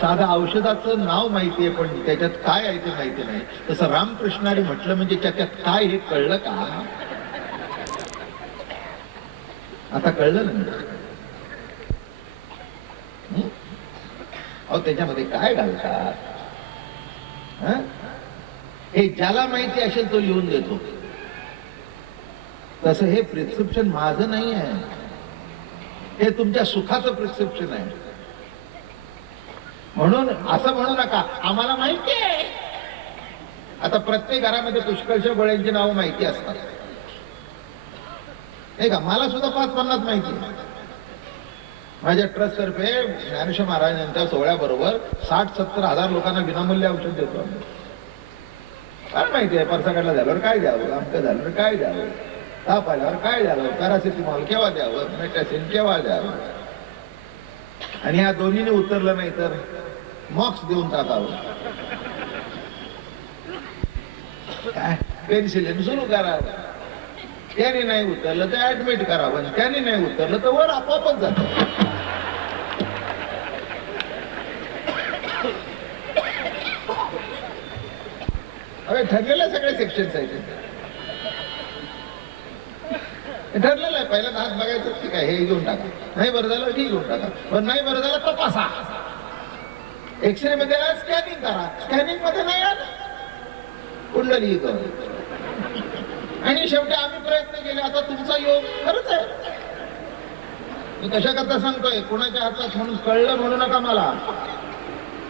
साधा औषधाचं नाव माहितीये पण त्याच्यात काय आहे ते माहिती नाही. तसं रामकृष्णाने म्हटलं म्हणजे त्याच्यात काय हे कळलं का? आता कळलं ना? अहो त्याच्यामध्ये काय घालतात हे ज्याला माहिती असेल तो लिहून देतो. तसं हे प्रिस्क्रिप्शन माझं नाही आहे, हे तुमच्या सुखाचं प्रिस्क्रिप्शन आहे. म्हणून असं म्हणू नका आम्हाला माहिती आहे. आता प्रत्येक घरामध्ये पुष्कळशा गोळ्यांची नावं माहिती असतात नाही का? मला सुद्धा 5-50 माहिती आहे. माझ्या ट्रस्ट तर्फे ज्ञानेश्वर महाराजांच्या सोहळ्याबरोबर 60-70 हजार लोकांना विनामूल्य औषध देतो आम्ही. काय माहिती आहे परसाकडला झाल्यावर काय द्यावं, आमचं झाल्यावर काय द्यावं, ताप आल्यावर काय द्यावं, पॅरासिटामॉल केव्हा द्यावं, मेटॅसिन केव्हा द्यावं. आणि ह्या दोन्हीने उतरलं नाही तर मॉक्स देऊन टाकावं. काय पेन्सिलिन सुरू करावं. त्याने नाही उतरलं तर ऍडमिट करावं, त्याने नाही उतरलं तर वर आपोआपच जातं. अरे ठरलेलं सगळे सेक्शन्स आहेत. ठरलेलं आहे. पहिला हात बघायचं ठीक आहे, हे घेऊन टाका, नाही बरं झालं ठीक घेऊन टाका, पण नाही बरं झालं तपासा. एक्सरे मध्ये स्कॅनिंग करा, स्कॅनिंग मध्ये नाही आलं कुंडली करा. आणि शेवटी आम्ही प्रयत्न केले. आता तुमचा योग खरंच आहे. मी कशा करता सांगतोय, कोणाच्या हातात म्हणून कळलं म्हणू नका मला.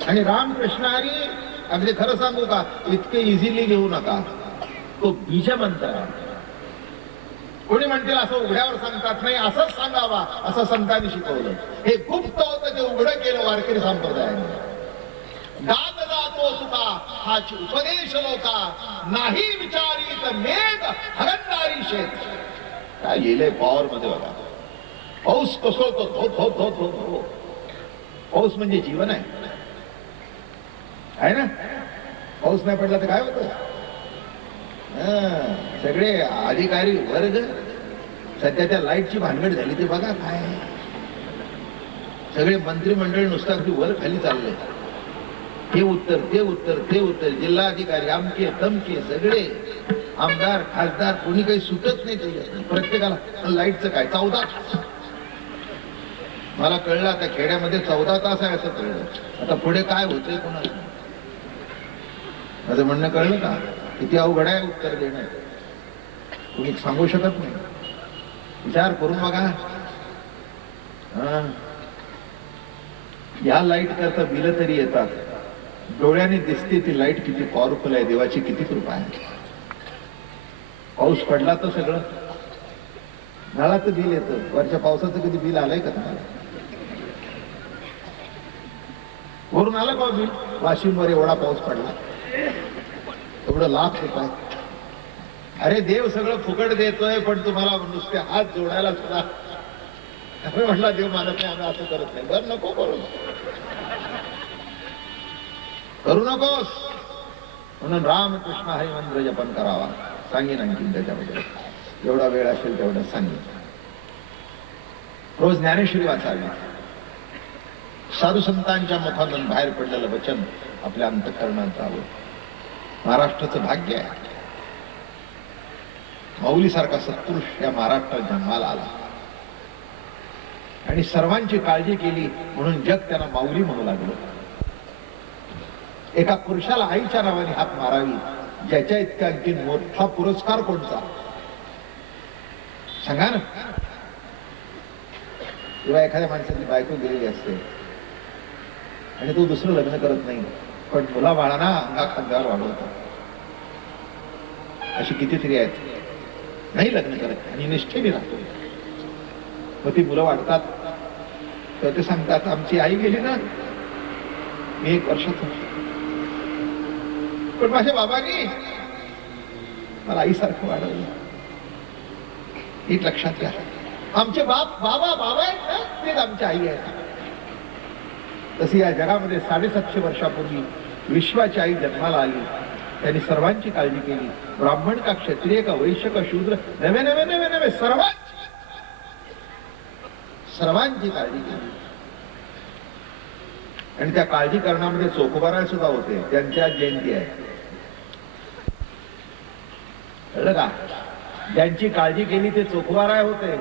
आणि रामकृष्ण हरी अगदी खरं सांगू का, इतके इझिली घेऊ नका. तो बीज मंत्र. कोणी म्हणतील असं उघड्यावर सांगतात, नाही असंच सांगावा असं संतांनी शिकवलं. हे गुप्त होतं ते उघडं केलं वारकरी संप्रदायाने. दाद दातो तुका हाच उपदेश लोका, नाही विचारित मेघ हरणारी शेत. काय लिहिलंय पॉवर मध्ये बघा. पाऊस कोसळतो धो धो धो धो धो. पाऊस म्हणजे जीवन आहे ना? पाऊस नाही पडला तर काय होतं? सगळे अधिकारी वर्ग सध्या त्या लाईटची भानगड झाली ते बघा काय. सगळे मंत्रिमंडळ नुसतं अगदी वर खाली चाललंय. हे उत्तर ते उत्तर ते उत्तर. जिल्हाधिकारी आमके तमके सगळे आमदार खासदार कोणी काही सुटत नाही त्याच्यात. प्रत्येकाला लाईटचं काय 14 तास. मला कळलं आता खेड्यामध्ये 14 तास आहे असं कळलं. आता पुढे काय होतंय कोणाला? माझं म्हणणं कळलं का? किती अवघड आहे उत्तर देणं. कोणी सांगू शकत नाही. विचार करून बघा. या लाईट करता बिल तरी येतात. डोळ्याने दिसते ती लाईट किती पॉवरफुल आहे. देवाची किती कृपा आहे. पाऊस पडला तर सगळं. नळाचं बिल येतं. वरच्या पावसाचं कधी बिल आलंय का तुम्हाला? वरून आलं का बिल? वाशिम वर एवढा पाऊस पडला, एवढं ₹1,00,000. अरे देव सगळं फुकट देतोय पण तुम्हाला नुसते हात जोडायला सुद्धा म्हटला देव मानत नाही. आम्ही असं करत नाही. बरं नको करू नकोस. म्हणून रामकृष्ण हरी मंत्र जपन करावा. सांगेन आणखी त्याच्यामध्ये एवढा वेळ असेल तेवढं सांगेन. रोज ज्ञानेश्वरी वाचावी. साधू संतांच्या मुखातून बाहेर पडलेलं वचन आपल्या अंतःकरणात जावं. महाराष्ट्राचं भाग्य आहे. माऊलीसारखा सत्पुरुष या महाराष्ट्रात जन्माला आला आणि सर्वांची काळजी केली म्हणून जग त्यांना माऊली म्हणू लागलं. एका पुरुषाला आईच्या नावाने हाक मारावी, ज्याच्या इतका आणखी मोठा पुरस्कार कोणता सांगा ना? किंवा एखाद्या माणसाची बायको गेलेली असते आणि तो दुसरं लग्न करत नाही, पण मुला बाळांना अंगा खांद्यावर वाढवतो. अशी कितीतरी आहेत. नाही लग्न करत आणि निष्ठेने राहतो. मग ती मुलं वाढतात तर ते सांगतात आमची आई गेली ना, मी 1 वर्षाचा पण माझ्या बाबांनी मला आईसारखं वाढवलं. नीट लक्षात घ्या. आमचे बाबा आहेत ना, तेच आमची आई आहे. तशी या जगामध्ये 750 वर्षापूर्वी विश्वाची आई जन्माला आली. त्यांनी सर्वांची काळजी केली. ब्राह्मण का क्षत्रिय का वैश्य का शूद्र नवे सर्वांची काळजी केली. आणि त्या काळजी करण्यामध्ये चोखोबाराय सुद्धा होते, त्यांच्या जयंती आहे. कळलं का? ज्यांची काळजी केली ते चोखोबाराय होते,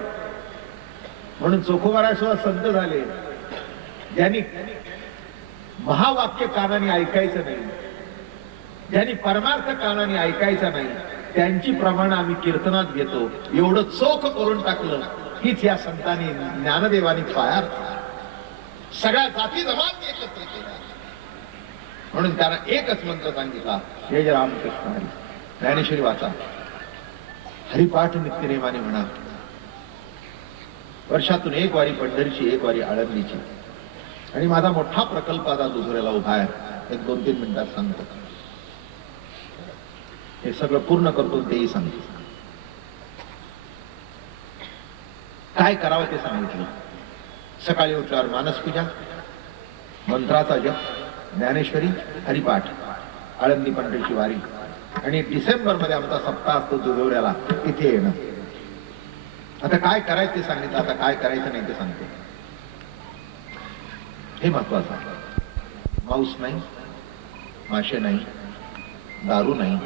म्हणून चोखोबाराय सुद्धा संत झाले. ज्यांनी महावाक्य कानाने ऐकायचं नाही, ज्यांनी परमार्थ कानाने ऐकायचा नाही, त्यांची प्रमाण आम्ही कीर्तनात घेतो. एवढं चोख करून टाकलं हीच या संतांनी ज्ञानदेवानी पायार सगळ्या जाती जमात एकत्र केल्या. म्हणून त्याला एकच मंत्र सांगितला, जय जय रामकृष्ण हरी. ज्ञानेश्वरी वाचा, हरिपाठ नित्यनेमाने म्हणा. वर्षातून एक वारी पंढरीची, एक वारी आळंदीची. आणि माझा मोठा प्रकल्प आता दुसऱ्याला उभा आहे, एक 2-3 मिनिटात सांगतो. हे सगळं पूर्ण करतो तेही सांगतो. काय करावं ते सांगितलं. सकाळी उठल्यावर मानसपूजा, मंत्राचा जप, ज्ञानेश्वरी, हरिपाठ, आळंदी पंढरीची वारी. आणि डिसेंबर मध्ये आमचा सप्ताह असतो दुधवऱ्याला, तिथे येणं. आता काय करायचं ते सांगितलं, आता काय करायचं नाही ते सांगतो. हे महत्वाचं आहे. मांस नाही, मासे नाही, दारू नाही,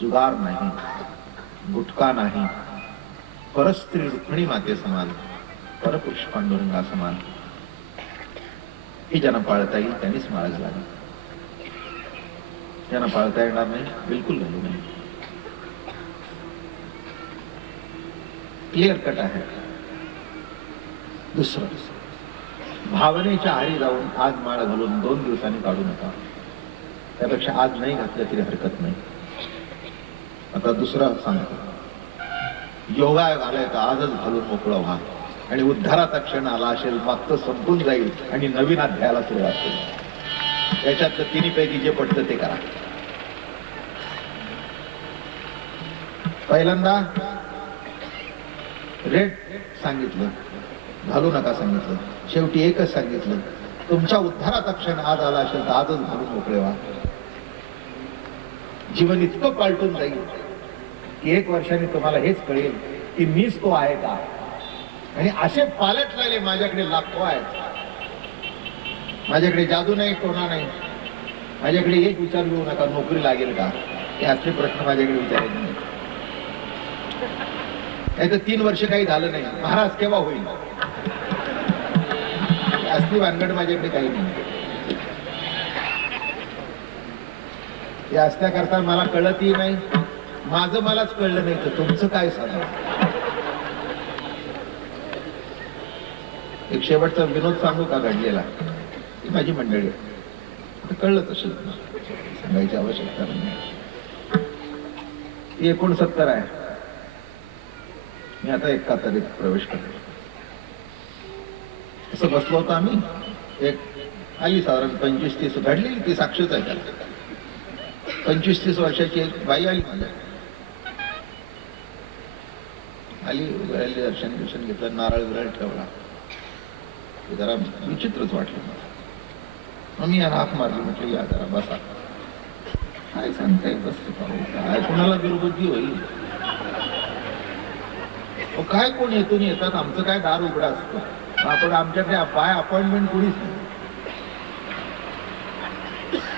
जुगार नाही, गुटखा नाही, परस्त्री रुक्मिणी माते समान, परपुरुष पांडुरंगा समान. ही ज्यांना पाळता येईल त्यांनीच माळग लागेल, ज्यांना पाळता येणार नाही बिलकुल नाही. क्लिअर कट आहे. दुसरं, भावनेच्या आरी जाऊन आज माळ घालून 2 दिवसांनी काढू नका. त्यापेक्षा आज नाही घातलं तरी हरकत नाही. आता दुसरं सांगतो, योगायोग आलाय तर आजच घालून मोकळं व्हा. आणि उद्धाराचा क्षण आला असेल मग तो संपून जाईल आणि नवीन अध्यायाला सुरुवात होईल. त्याच्यातलं तिन्हीपैकी जे पडतं ते करा. पहिल्यांदा रेड सांगितलं, घालू नका सांगितलं. शेवटी एकच सांगितलं, तुमच्या उद्धाराचा क्षण आज आला असेल तर आजच घालून मोकळे व्हा. जीवन इतकं पालटून जाईल की 1 वर्षाने तुम्हाला हेच कळेल की मीच तो आहे का. आणि असे पालटलेले माझ्याकडे लाखो आहेत. माझ्याकडे जादू नाही, टोना नाही. माझ्याकडे एक विचार घेऊ नका, नोकरी लागेल का, हे असले प्रश्न माझ्याकडे विचारायचे नाही. नाही तर 3 वर्ष काही झालं नाही, महाराज केव्हा होईल, असली भानगड माझ्याकडे काही नाही. हे असल्या करता मला कळतही नाही, माझं मलाच कळलं नाही तर तुमचं काय सांगा. एक शेवटचा विनोद सांगू का घडलेला. ही माझी मंडळी कळलं तशी सांगायची आवश्यकता नाही. 69 आहे. मी आता 71 प्रवेश करतो. असं बसलो होतो आम्ही. एक आली साधारण 25-30 घडलेली, ती साक्षीच आहे त्याला. 25-30 वर्षाची एक बाई आली माझ्या. आली, उभरायली, दर्शन घेतलं, नारळ विरळ ठेवला. जरा विचित्रच वाटलं मला. मग मी याला हाक मारली, म्हटलं या जरा बसा. काय सांगताय बसते काय, कोणाला दुर्बुद्धी होईल. काय कोण येतून येतात, आमचं काय दार उघडा असतं. आपण आमच्याकडे बाय अपॉइंटमेंट कोणीच नाही.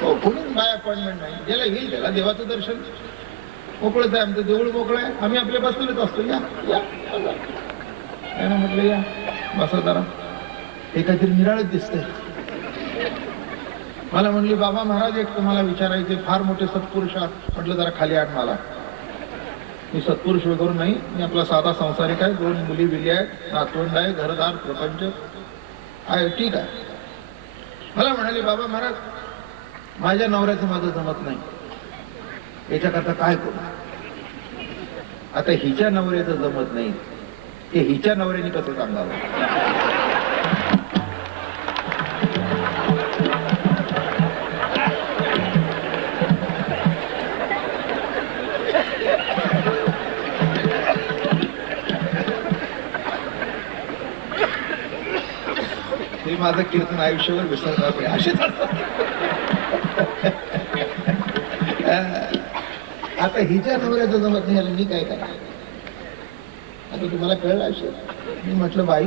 हो, कोणीच बाय अपॉइंटमेंट नाही. ज्याला येईल त्याला देवाचं दर्शन मोकळंच आहे. आमचं देऊळ मोकळं आहे, आम्ही आपले बसलेच असतो. या या म्हटलं या बसा जरा. हे काहीतरी निराळच दिसतंय. मला म्हणली बाबा महाराज एक तुम्हाला विचारायचे, फार मोठे सत्पुरुष आहात. म्हटलं जरा खाली आण मला. मी सत्पुरुष वगैरे नाही, मी आपला साधा संसारिक आहे. 2 मुली बिली आहेत, नातवंड आहे, घरदार प्रपंच आहे, ठीक आहे. मला म्हणाले बाबा महाराज माझ्या नवऱ्याचं माझं जमत नाही, याच्याकरता काय करू. आता हिच्या नवऱ्याचं जमत नाही ते हिच्या नवऱ्याने कसं सांगावं. माझं कीर्तन आयुष्यावर विसरणार नाही असेच असतात. आता हिच्या नवऱ्याचं जमत नाही आलं, मी काय करा. आता तुम्हाला कळलं असेल. मी म्हटलं बाई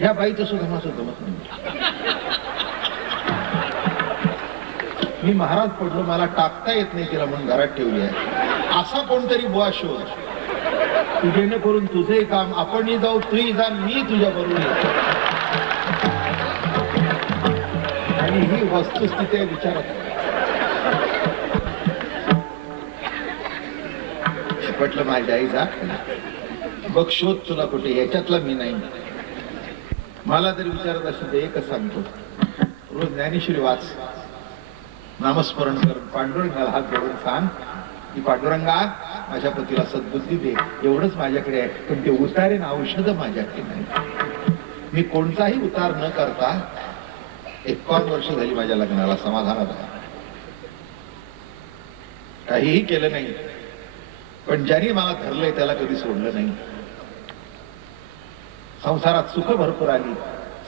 या बाईचं सुद्धा माझं जमत नाही. मी महाराज पडलो, मला टाकता येत नाही तिला म्हणून घरात ठेवली आहे. असा कोणतरी बुवा शोध तू, जेणेकरून तुझंही काम आपणही जाऊ, तूही जा, मी तुझ्या बरोबर येतो. आणि ही वस्तुस्थिती आहे विचारात. पटलं माझ्या आईचा बघ शोध तुला कुठे, याच्यातला मी नाही. मला तरी विचारत असेल तर एकच सांगतो, रोज ज्ञानेश्वरी वाच, नामस्मरण कर, पांडुरंगाला हात जोडून सांग की पांडुरंगा माझ्या पतीला सद्बुद्धी दे. एवढंच माझ्याकडे आहे, पण ते उतारे ना औषध माझ्याकडे नाही. मी कोणताही उतार न करता 51 वर्ष झाली माझ्या लग्नाला समाधानात आहे. काहीही केलं नाही, पण ज्यांनी मला धरलंय त्याला कधी सोडलं नाही. संसारात सुख भरपूर आली,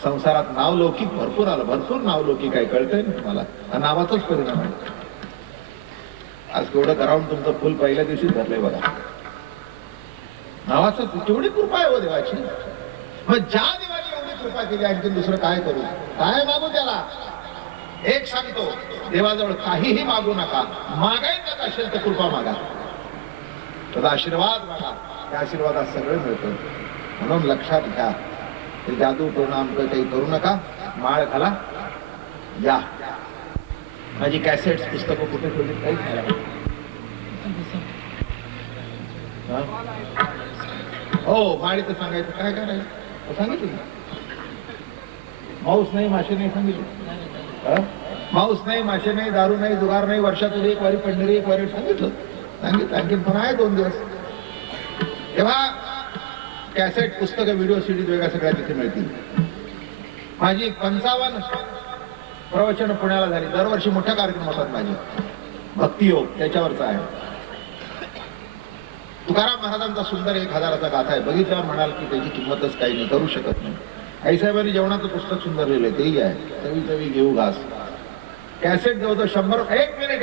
संसारात नावलौकिक भरपूर आलं. भरपूर नावलौकिक आहे, कळतंय ना तुम्हाला? हा नावाचाच परिणाम आहे. आज केवढं करावून तुमचं फुल पहिल्या दिवशी धरलंय बघा. नावाचं केवढी कृपा आहे हो देवाची. मग ज्या देवाने एवढी कृपा केली, आणखी दुसरं काय करू? काय मागू त्याला? एक सांगतो, देवाजवळ काहीही मागू नका. मागायचं असेल तर कृपा मागा, त्याचा आशीर्वाद मागा. त्या आशीर्वादात सगळं मिळतं. म्हणून लक्षात घ्या, ते जादू टोना आमचं काही करू नका. माळ घाला, या. माझी कॅसेट्स पुस्तकं कुठे ठेवली काही नाही. हो माळी तर सांगायचं काय करायचं सांगितलं. माऊस नाही, मासे नाही सांगितलं. माऊस नाही, मासे नाही, दारू नाही, जुगार नाही, वर्षातून एक वारी पंढरी, एक वारी सांगितलं. आणखी पण आहे 2 दिवस. तेव्हा कॅसेट पुस्तकं व्हिडिओ सीडी वेगळ्या सगळ्या तिथे मिळतील. माझी 55 प्रवचन पुण्याला झाली. दरवर्षी मोठ्या कार्यक्रम होतात माझे. भक्तियोग त्याच्यावरचा आहे. तुकाराम महाराजांचा सुंदर 1000चा गाथा आहे. बघितल्यावर म्हणाल की त्याची किंमतच काही नाही, करू शकत नाही. आईसाहेबांनी जेवणाचं पुस्तक सुंदर लिहिलंय, तेही आहे. चवी चवी घेऊ घास. कॅसेट जवळजवळ 100. एक मिनिट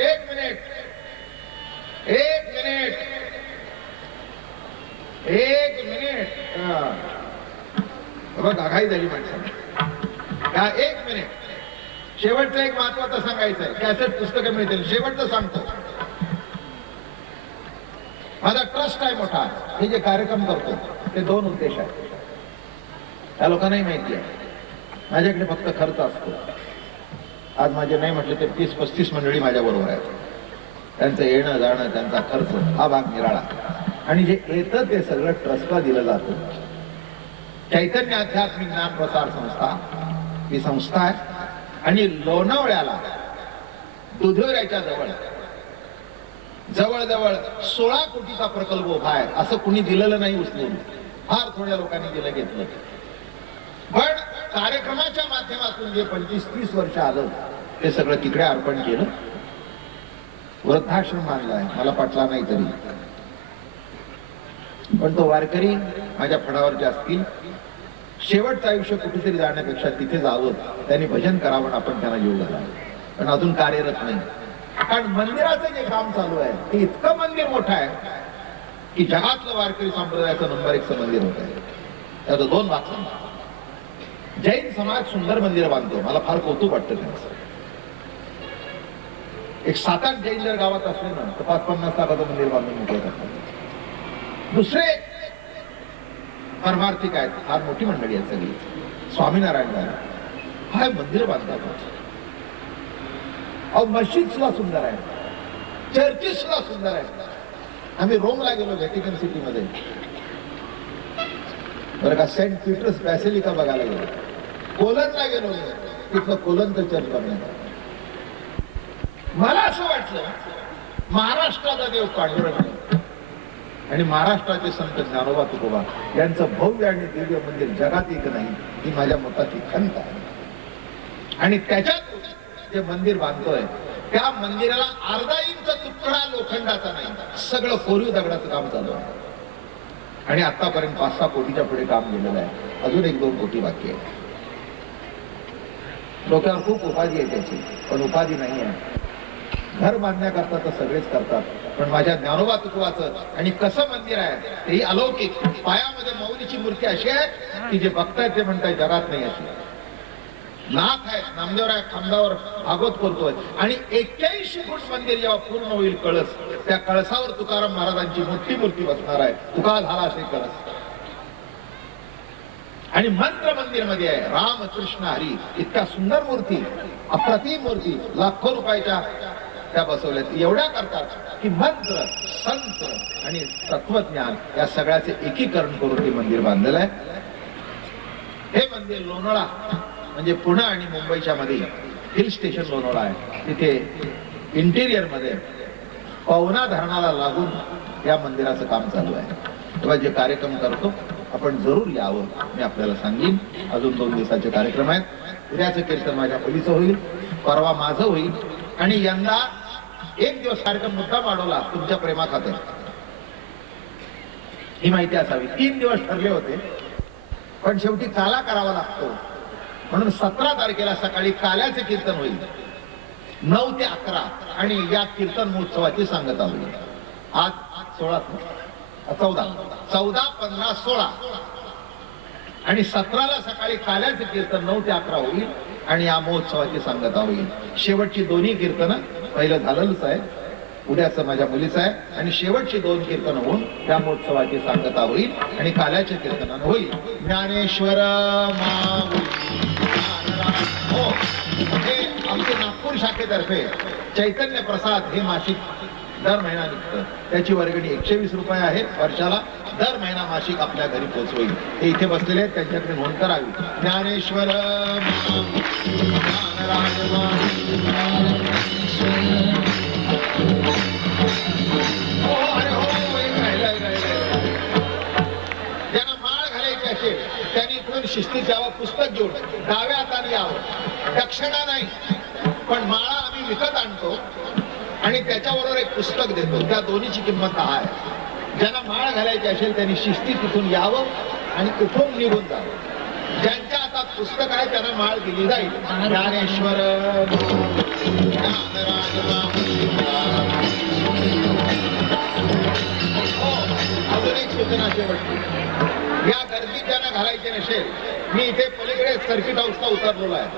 बघा घाई झाली माणसाला. 1 मिनिट. शेवटचं एक महत्वाचं सांगायचं आहे. कॅसेट पुस्तकं मिळतील. शेवटचं सांगतो. माझा ट्रस्ट आहे मोठा. हे जे कार्यक्रम करतो ते 2 उद्देश आहेत. त्या लोकांनाही माहिती आहे. माझ्याकडे फक्त खर्च असतो. आज माझे नाही म्हटले तर 30-35 मंडळी माझ्या बरोबर आहेत. त्यांचं येणं जाणं, त्यांचा खर्च हा भाग निराळा. आणि जे येतं ते सगळं ट्रस्टला दिलं जातं. चैतन्य आध्यात्मिक ज्ञान प्रसार संस्था ही संस्था आहे. आणि लोणावळ्याला दुधोऱ्याच्या जवळजवळ 16 कोटीचा प्रकल्प उभा आहे. असं कुणी दिलेलं नाही उचलून. फार थोड्या लोकांनी दिलं घेतलं. पण कार्यक्रमाच्या माध्यमातून जे 25-30 वर्ष आलं ते सगळं तिकडे अर्पण केलं. वृद्धाश्रम बांधला आहे. मला पटला नाही तरी, पण तो वारकरी माझ्या फडावरचे असतील. शेवटचं आयुष्य कुठेतरी जाण्यापेक्षा तिथे जावं, त्यांनी भजन करावं, आपण त्यांना जीव घालावं. पण अजून कार्यरत नाही. कारण मंदिराचं जे काम चालू आहे ते इतकं मंदिर मोठं आहे की जगातलं वारकरी संप्रदायाचं नंबर 1चं मंदिर होत आहे. त्याचं 2 भाग सांगतो. जैन समाज सुंदर मंदिर बांधतो. मला फार कौतुक वाटतं त्यांचं. एक 7-8 जैन जर गावात असले ना तर 5-50 लाखाचं मंदिर बांधून मोकळं करतात. दुसरे परमार्थिक आहेत. फार मोठी मंडळी आहेत सगळी. स्वामीनारायण हा मंदिर बांधतात. अहो मस्जिद सुद्धा सुंदर आहे. चर्चेस सुद्धा सुंदर आहे. आम्ही रोमला गेलो, व्हॅटिकन सिटीमध्ये बरं का. सेंट पीटर्स बॅसिलिका बघायला गेलो. कोलनला गेलो, तिथलं कोलनचं चर्च बघण्यात. मला असं वाटलं महाराष्ट्राचा देव पांडुरंग आणि महाराष्ट्राचे संत ज्ञानोबा तुकोबा यांचं भव्य आणि दिव्य मंदिर जगात एक नाही, ही माझ्या मताची खंत आहे. आणि त्याच्यात जे मंदिर बांधतोय त्या मंदिराला अर्धा इंच तुकडा लोखंडाचा नाही, सगळं कोरीव दगडाचं काम चालू आहे. आणि आतापर्यंत 5-6 कोटीच्या पुढे काम गेलेलं आहे. अजून 1-2 कोटी बाकी आहे. डोक्यावर खूप उपाधी आहे त्याची, पण उपाधी नाही आहे. घर बांधण्याकरता तर सगळेच करतात, पण माझ्या ज्ञानोबा तुकोबाचं आणि कसं मंदिर आहे तेही अलौकिक. पायामध्ये माऊलीची मूर्ती अशी आहे की जे बघतायत ते म्हणताय जगात नाही अशी. नाथ आहेत, नामदेवराय खांद्यावर भागवत करतोय आणि 81 फूट मंदिर जेव्हा पूर्ण होईल कळस, त्या कळसावर तुकाराम महाराजांची मोठी मूर्ती बसणार आहे. तुका झाला असे कळस. आणि मंत्र मंदिर मध्ये आहे राम कृष्ण हरी. इतका सुंदर मूर्ती, अप्रतिम मूर्ती, लाखो रुपयाच्या त्या बसवल्यात. एवढ्या करतात की मंत्र, संत आणि तत्वज्ञान या सगळ्याचे एकीकरण करून ते मंदिर बांधलेलं आहे. हे मंदिर लोणावळा म्हणजे पुणे आणि मुंबईच्या मध्ये हिल स्टेशन लोणावळा आहे. तिथे इंटिरियर मध्ये पवना धरणाला लागून या मंदिराचं काम चालू आहे. तेव्हा जे कार्यक्रम करतो आपण जरूर यावं, मी आपल्याला सांगेन. अजून 2 दिवसाचे कार्यक्रम आहेत. उद्याचं कीर्तन माझ्या मुलीचं होईल, परवा माझं होईल आणि यंदा 1 दिवस कार्यक्रम मुद्दाम वाढवला तुमच्या प्रेमा खाते. ही माहिती असावी. 3 दिवस ठरले होते पण शेवटी काला करावा लागतो म्हणून 17 तारखेला सकाळी काल्याचे कीर्तन होईल 9 ते 11 आणि या कीर्तन महोत्सवाची सांगता होईल. आज 14, 15, 16 आणि 17ला सकाळी काल्याचे कीर्तन 9 ते 11 होईल आणि या महोत्सवाची सांगता होईल. शेवटची दोन्ही कीर्तनं, पहिलं झालेलंच आहे, उद्याचं माझ्या मुलीचं आहे आणि शेवटची 2 कीर्तन होऊन त्या महोत्सवाची सांगता होईल आणि काल्याच्या कीर्तनानं होईल. ज्ञानेश्वर हो, हे आमचे नागपूर शाखेतर्फे चैतन्य प्रसाद हे मासिक दर महिना निघतं. त्याची वर्गणी 120 रुपये आहे वर्षाला. दर महिना मासिक आपल्या घरी पोहोचवेल. ते इथे बसलेले आहेत, त्यांच्याकडे नोंद करावी. ज्ञानेश्वर ज्यांना माळ घालायची असेल त्यांनी इकडून शिस्तीत यावं, पुस्तक घेऊन डाव्या हाताने यावं. दक्षिणा नाही, पण माळा आम्ही विकत आणतो आणि त्याच्याबरोबर एक पुस्तक देतो. त्या दोन्हीची किंमत आहे. ज्यांना माळ घालायची असेल त्यांनी शिस्तीत तिथून यावं आणि तिथून निघून जावं. ज्यांच्या हातात पुस्तक आहे त्यांना माळ दिली जाईल. ज्ञानेश्वर अजून एक सूचना शेवटची. या गर्दीत ज्यांना घालायचे नसेल, मी इथे पलीकडे सर्किट हाऊसला उतरलेलो आहे.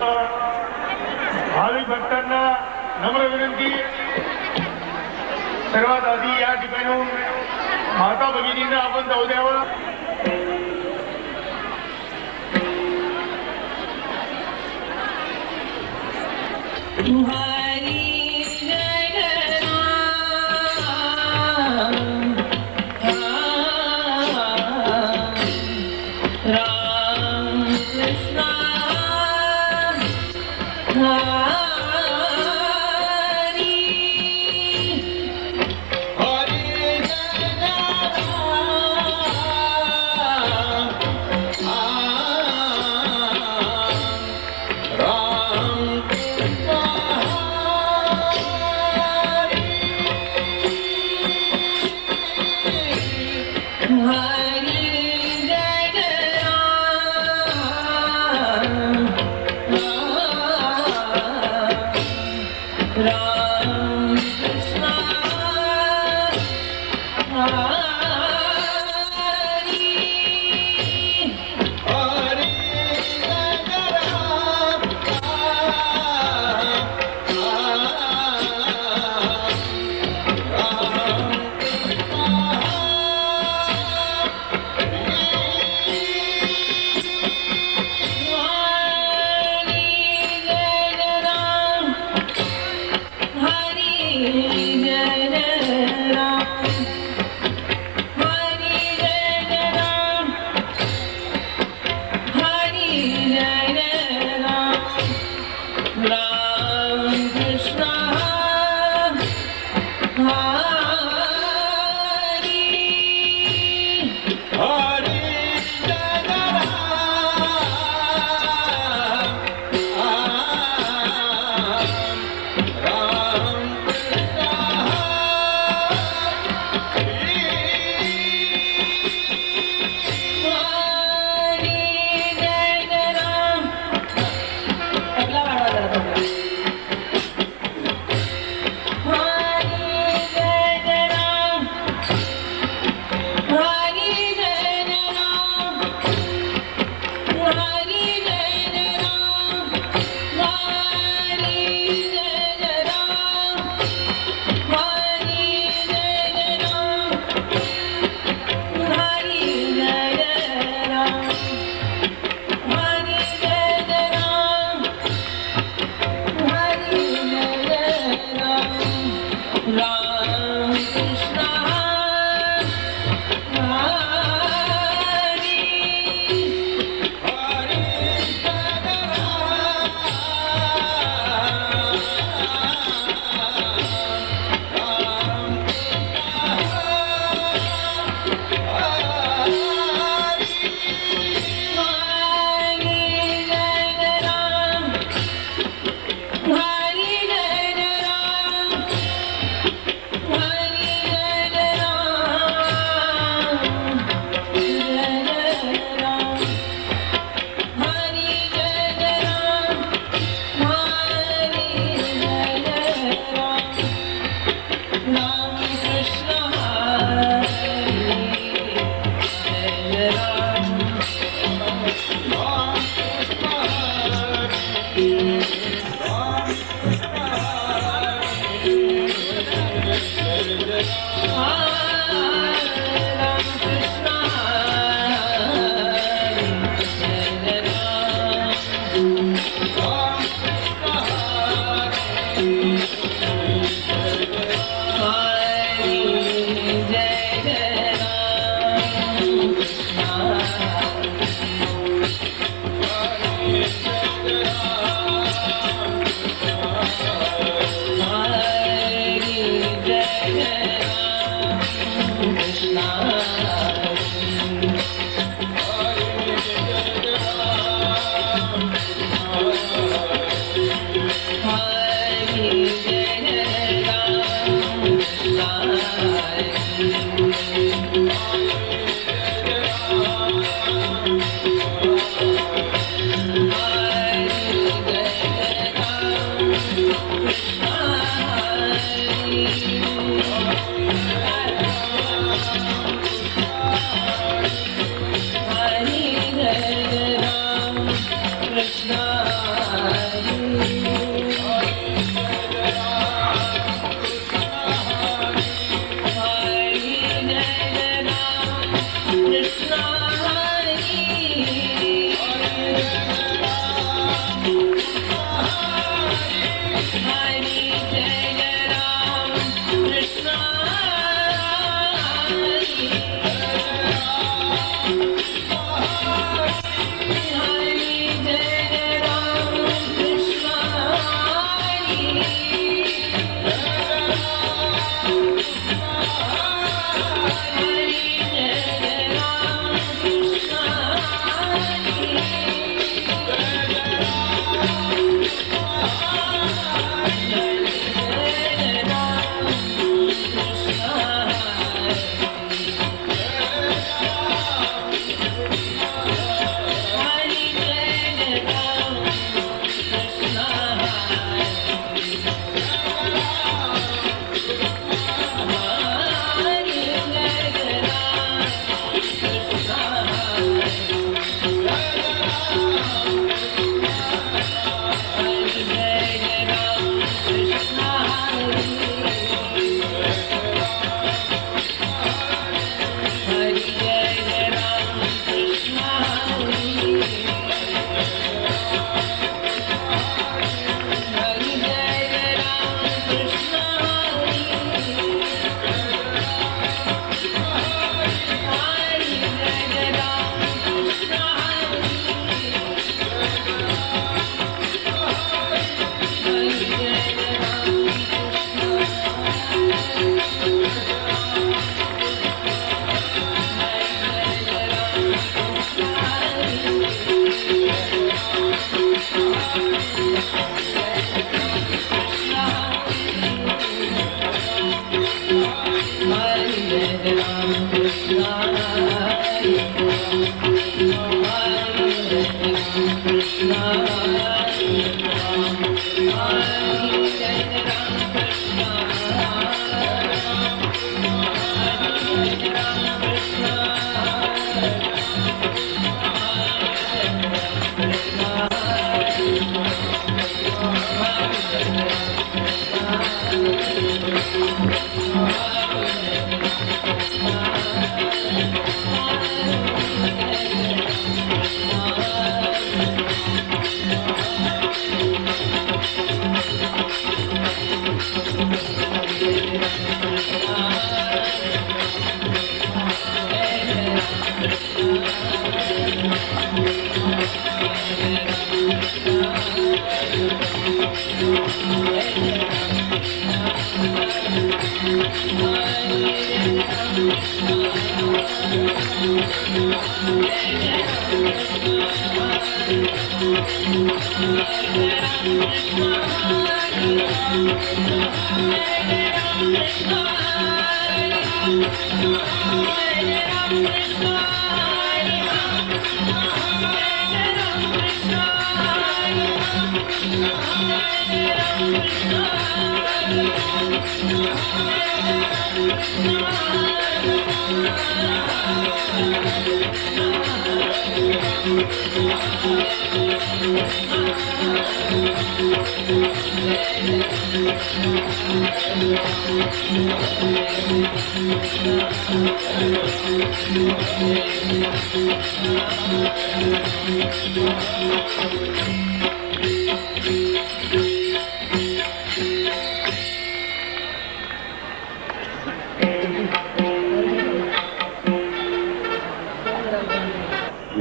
भाविक भक्तांना नम्र विनंती, सर्वात आधी या ठिकाणून माता भगिनींना आपण जाऊ द्यावं.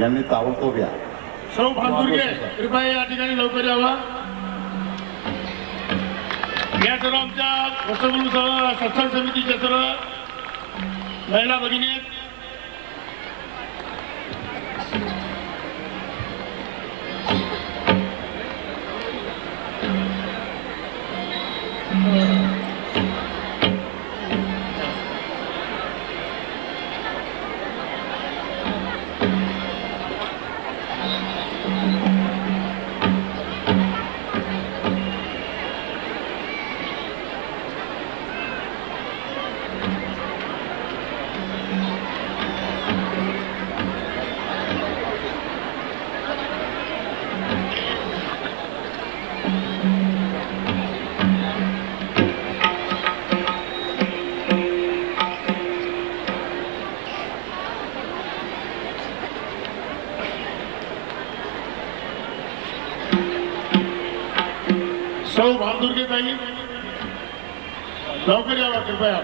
यांनी ताबडतोब या. सौ भांदुर्गे कृपया या ठिकाणी लवकर यावा. या सर्व आमच्या वसगुरूसह सत्संग समितीच्या सर्व महिला भगिनी आहेत. सौ भांदुर्गे ताई लवकर यावा कृपया.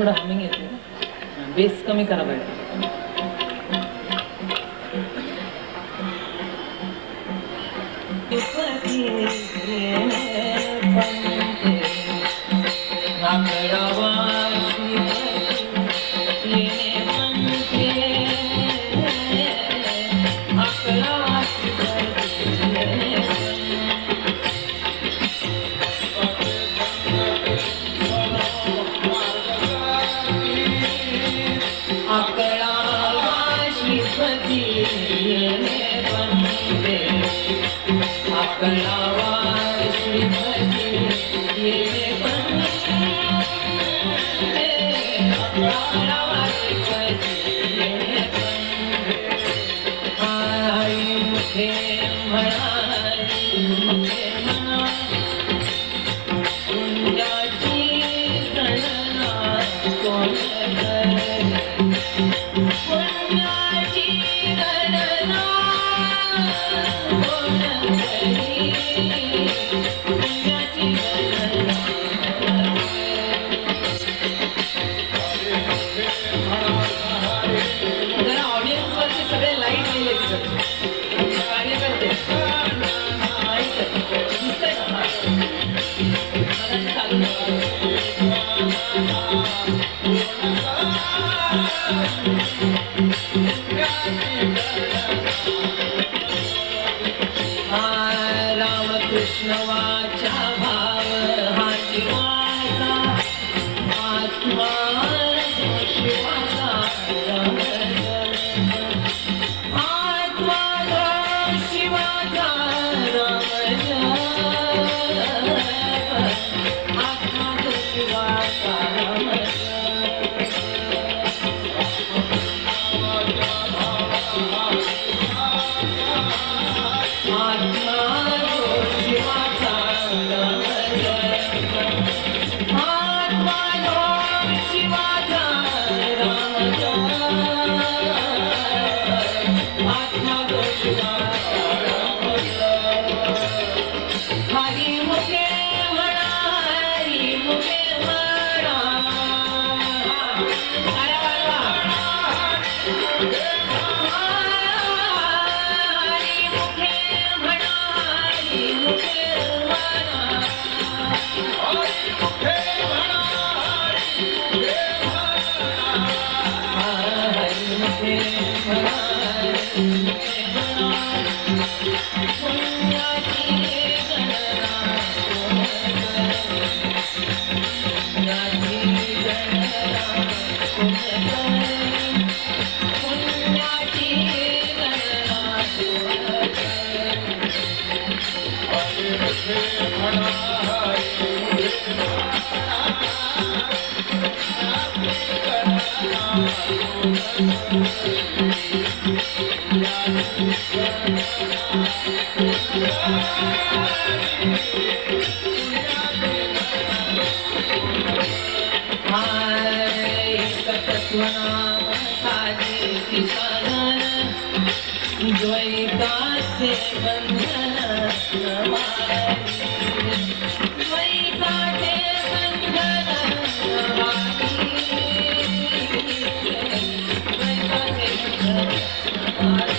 थोडं हमिंग येते, बेस कमी करा पाहिजे. तत्वनाम साजे किसान द्वैता से बंधन हमारी द्वैता से बंधन हमारी द्वैता से बंधन हमारी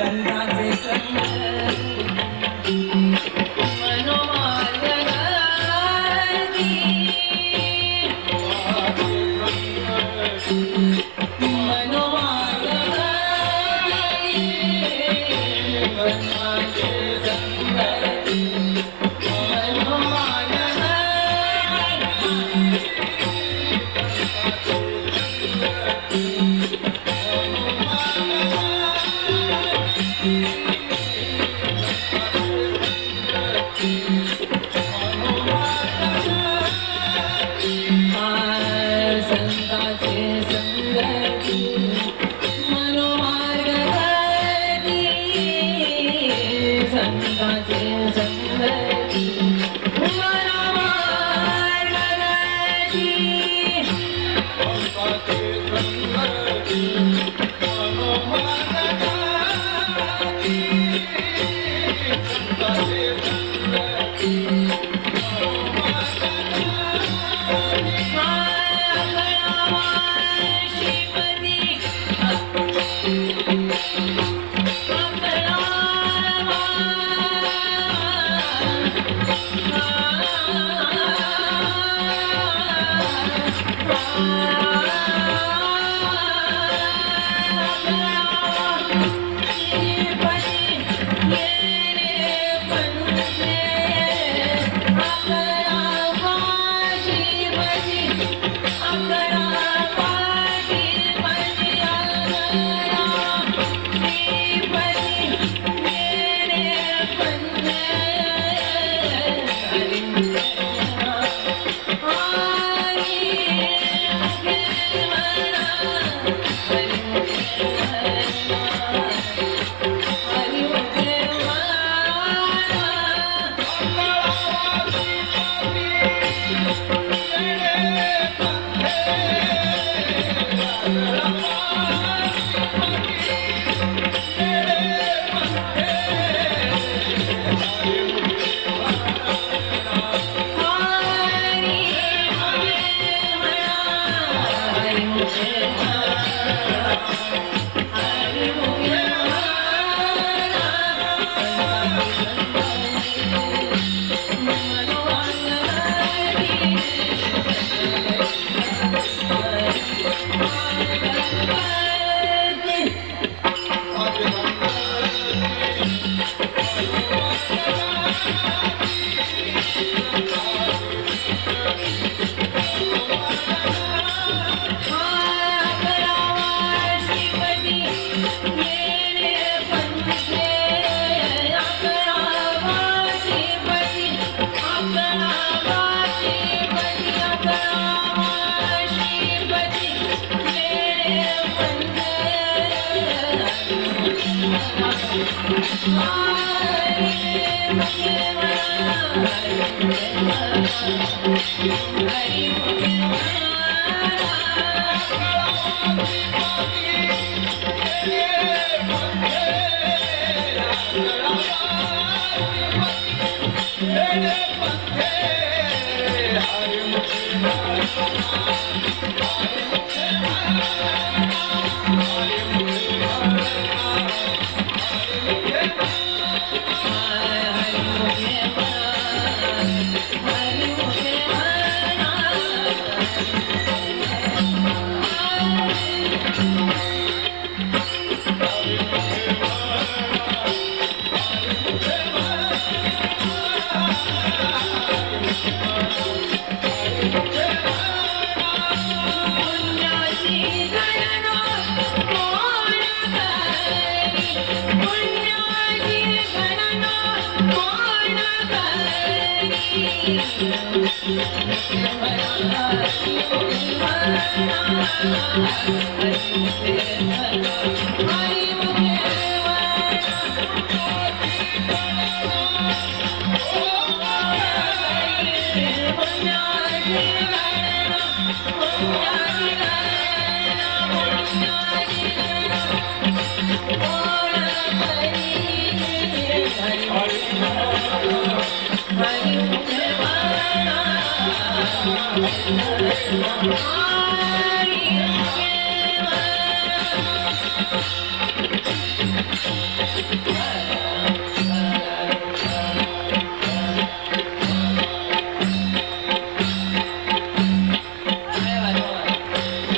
संताचे संग मनोमार्ग गती मनोमार्ग गती संताचे संगती मनोमार्ग संताचे संगती मनोमार्ग गती संताचे संगती मनोमार्ग Hey!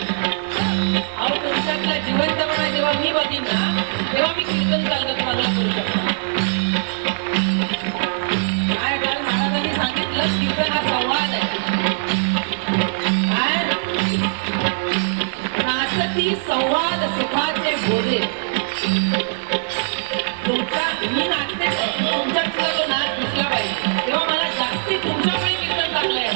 अहो तुमच्यातला जिवंतपणा जेव्हा मी बघीन ना तेव्हा मी कीर्तन चालतं तुम्हाला करू शकतो. काय काल महाराजांनी सांगितलं कीर्तन हा संवाद आहे. काय नाचती संवाद सुखाचे बोधे. तुमचा मी नाचते तुमच्यात सुद्धा तो नाच दिसला पाहिजे तेव्हा मला जास्ती तुमच्यामुळे कीर्तन चांगलं आहे.